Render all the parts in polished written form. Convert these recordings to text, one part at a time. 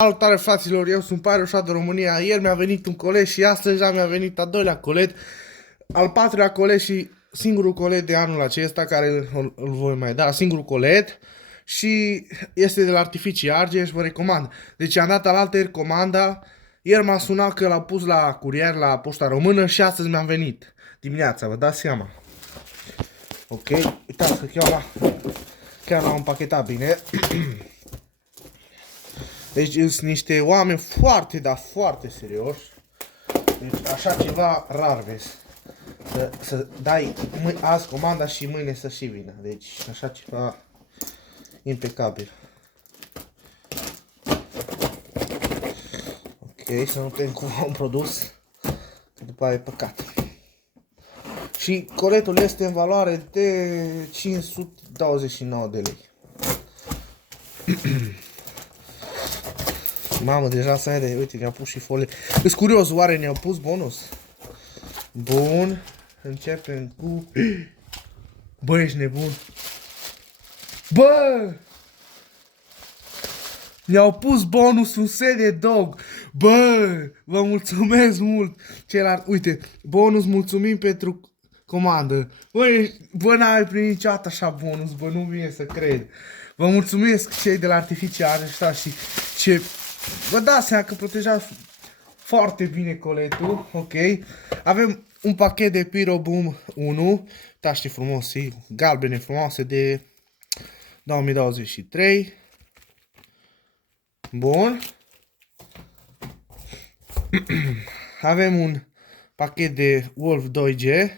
Salutare fraților, eu sunt Pyroshot de România. Ieri mi-a venit un colet și astăzi mi-a venit al doilea colet, al patrulea colet și singurul colet de anul acesta care îl voi mai da, singurul colet și este de la Artificii Argeș, vă recomand. Deci am dat alaltăieri comanda, ieri m-a sunat că l-a pus la curier la Poșta Română și astăzi mi-am venit dimineața, vă dați seama. Ok, uitați că chiar l-am împachetat bine. Deci sunt niște oameni foarte, dar foarte serioși. Deci așa ceva rar vezi. Să dai azi comanda și mâine să și vină. Deci așa ceva impecabil. Ok, să nu tăiem cumva un produs, că după aia e păcat. Și coletul este în valoare de 529 de lei. Mamă, deja să vede, uite, ne-au pus și folie. Îs curios, oare ne-au pus bonus? Bun, începem cu... Bă, ești nebun. Bă! Ne-au pus bonus un set de dog. Bă, vă mulțumesc mult. Uite, bonus, mulțumim pentru comandă. Bă, n-ai primit niciodată așa bonus, bă, nu vine să cred. Vă mulțumesc cei de la Artificii Argeș și ce... Vă dați seama că protejați foarte bine coletul, ok? Avem un pachet de Pyro Boom 1, taște frumos, galbene frumoase de 2023. Bun. Avem un pachet de Wolf 2G,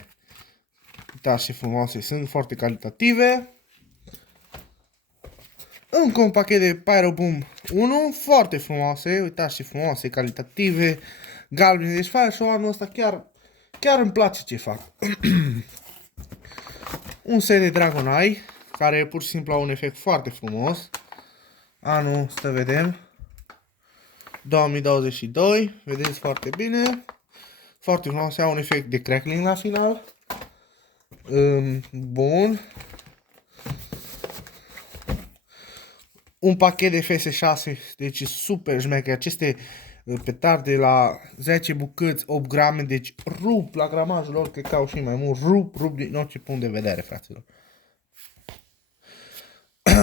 taște frumoase, sunt foarte calitative. Încă un pachet de Pyro Boom 1, foarte frumoase, uitați și frumoase, calitative, galbene, deci fac și anul ăsta chiar îmi place ce fac. Un set de Dragon Eye, care pur și simplu au un efect foarte frumos. Anul, să vedem, 2022, vedeți foarte bine, foarte frumos, au un efect de crackling la final. Bun. Un pachet de FS6, deci super șmecher. Aceste petarde la 10 bucăți, 8 grame, deci rup la gramajul lor, cred că au și mai mult, rup din orice punct de vedere, fraților.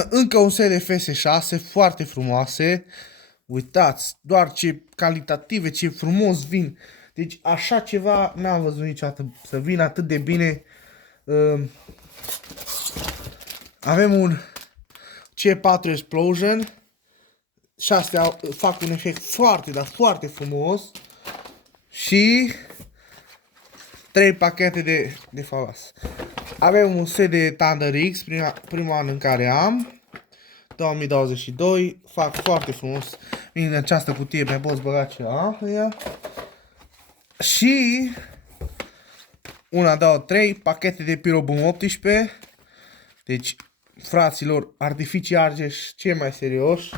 Încă un set de FS6, foarte frumoase. Uitați, doar ce calitative, ce frumos vin. Deci așa ceva n-am văzut niciodată să vină atât de bine. Avem un C4 Explosion și astea fac un efect foarte, dar foarte frumos. Și 3 pachete de falas. Avem un set de Thunder X, primul an în care am, 2022, fac foarte frumos. În această cutie mai poți băga ceva. Și 1, 2, 3 pachete de Pyro Boom 18. Deci fraților, Artificii Argeș, cei mai serioși.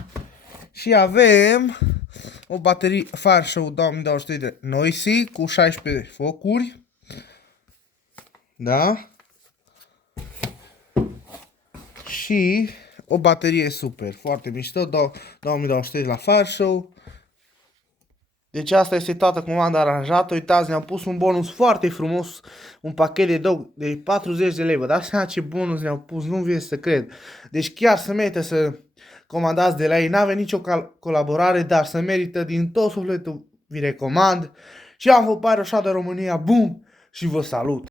Și avem o baterie Fire Show 2023 de Noisy cu 16 focuri. Da? Și o baterie super, foarte mișto, 2023 de la Fire Show. Deci asta este toată comanda aranjată. Uitați, ne-am pus un bonus foarte frumos, un pachet de dog de 40 de lei. Vă dați seama ce bonus ne-au pus, nu vine să cred. Deci chiar să merită să comandați de la ei. N-avem nicio colaborare, dar să merită din tot sufletul, vi recomand. Și am fost Pyroshot de România, bum, și vă salut!